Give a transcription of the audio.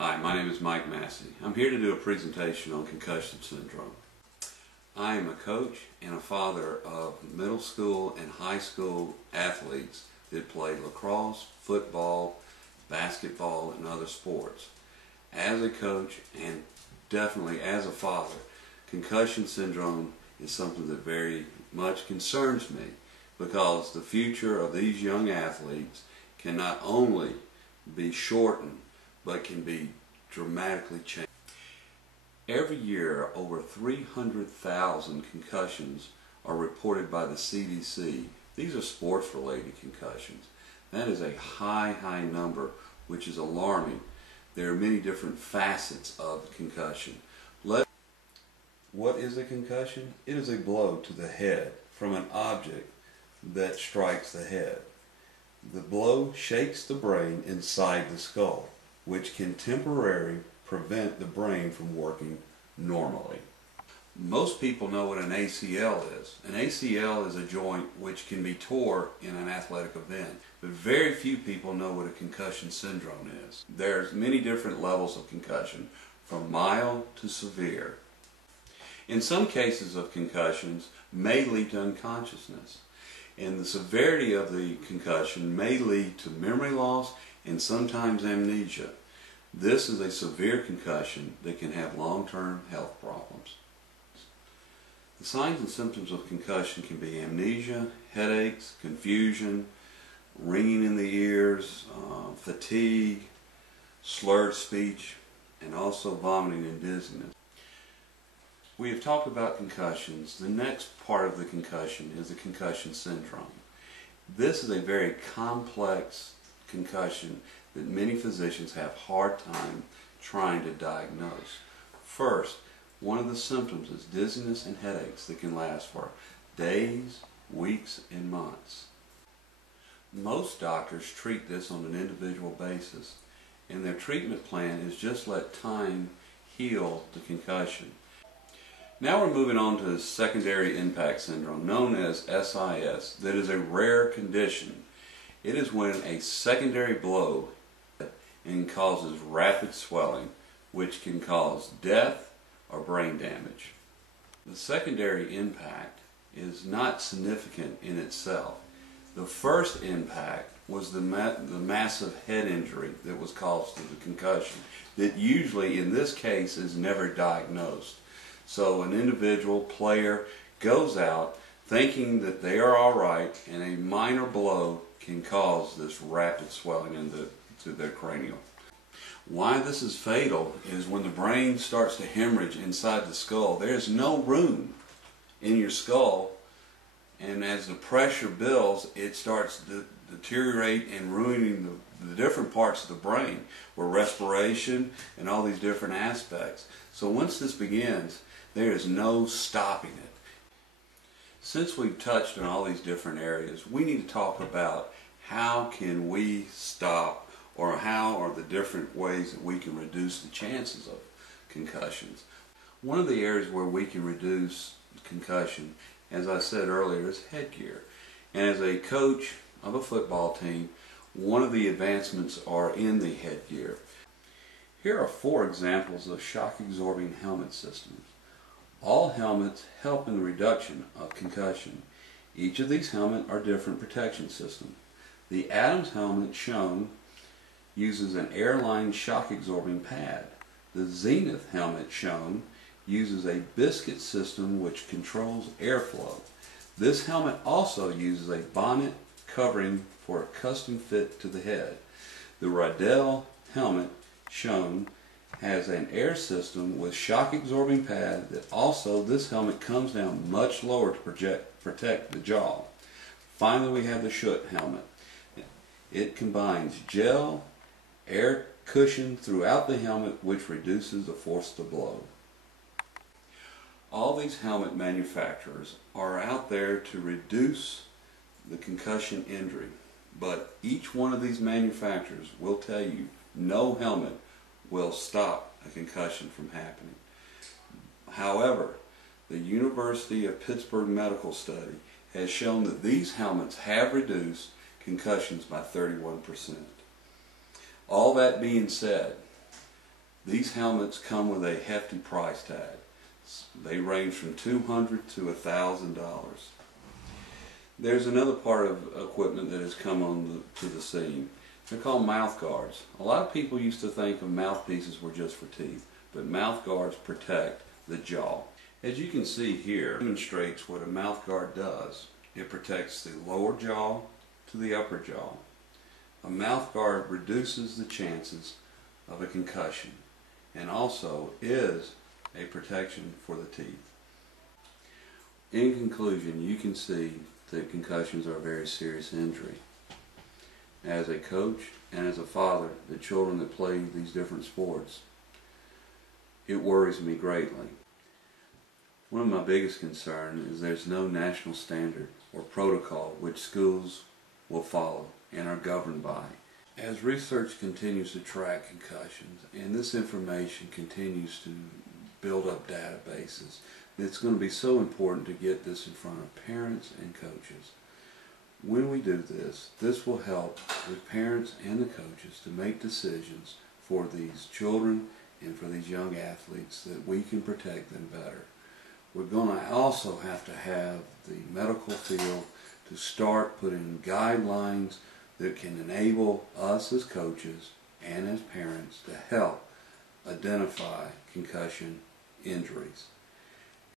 Hi, my name is Mike Massey. I'm here to do a presentation on concussion syndrome. I am a coach and a father of middle school and high school athletes that play lacrosse, football, basketball, and other sports. As a coach and definitely as a father, concussion syndrome is something that very much concerns me because the future of these young athletes can not only be shortened but can be dramatically changed. Every year, over 300,000 concussions are reported by the CDC. These are sports-related concussions. That is a high number, which is alarming. There are many different facets of concussion. What is a concussion? It is a blow to the head from an object that strikes the head. The blow shakes the brain inside the skull, which can temporarily prevent the brain from working normally. Most people know what an ACL is. An ACL is a joint which can be tore in an athletic event, but very few people know what a concussion syndrome is. There's many different levels of concussion, from mild to severe. In some cases of concussions may lead to unconsciousness, and the severity of the concussion may lead to memory loss and sometimes amnesia. This is a severe concussion that can have long-term health problems. The signs and symptoms of concussion can be amnesia, headaches, confusion, ringing in the ears, fatigue, slurred speech, and also vomiting and dizziness. We have talked about concussions. The next part of the concussion is the concussion syndrome. This is a very complex concussion that many physicians have a hard time trying to diagnose. First, one of the symptoms is dizziness and headaches that can last for days, weeks, and months. Most doctors treat this on an individual basis, and their treatment plan is just let time heal the concussion. Now we're moving on to secondary impact syndrome, known as SIS, that is a rare condition. It is when a secondary blow and causes rapid swelling, which can cause death or brain damage. The secondary impact is not significant in itself. The first impact was the massive head injury that was caused to the concussion, that usually in this case is never diagnosed. So an individual player goes out thinking that they are all right, and a minor blow can cause this rapid swelling into their cranium. Why this is fatal is when the brain starts to hemorrhage inside the skull. There is no room in your skull, and as the pressure builds, it starts to deteriorate and ruining the different parts of the brain, where respiration and all these different aspects. So once this begins, there is no stopping it. Since we've touched on all these different areas, we need to talk about how can we stop, or how are the different ways that we can reduce the chances of concussions. One of the areas where we can reduce concussion, as I said earlier, is headgear. And as a coach of a football team, one of the advancements are in the headgear. Here are 4 examples of shock-absorbing helmet systems. All helmets help in the reduction of concussion. Each of these helmets are different protection systems. The Adams helmet shown uses an airline shock-absorbing pad. The Zenith helmet shown uses a biscuit system which controls airflow. This helmet also uses a bonnet covering for a custom fit to the head. The Riddell helmet shown has an air system with shock-absorbing pad that also, this helmet comes down much lower to protect the jaw. Finally, we have the Schutt helmet. It combines gel, air cushion throughout the helmet, which reduces the force to blow. All these helmet manufacturers are out there to reduce the concussion injury, but each one of these manufacturers will tell you no helmet will stop a concussion from happening. However, the University of Pittsburgh medical study has shown that these helmets have reduced concussions by 31%. All that being said, These helmets come with a hefty price tag. They range from $200 to $1,000. There's another part of equipment that has come to the scene. They're called mouth guards. A lot of people used to think of mouthpieces were just for teeth, but mouth guards protect the jaw. As you can see here, it demonstrates what a mouth guard does. It protects the lower jaw to the upper jaw. A mouth guard reduces the chances of a concussion and also is a protection for the teeth. In conclusion, you can see that concussions are a very serious injury. As a coach and as a father, the children that play these different sports, it worries me greatly. One of my biggest concerns is there's no national standard or protocol which schools will follow and are governed by. As research continues to track concussions and this information continues to build up databases, it's going to be so important to get this in front of parents and coaches. When we do this, this will help the parents and the coaches to make decisions for these children and for these young athletes that we can protect them better. We're going to also have to have the medical field to start putting guidelines that can enable us as coaches and as parents to help identify concussion injuries.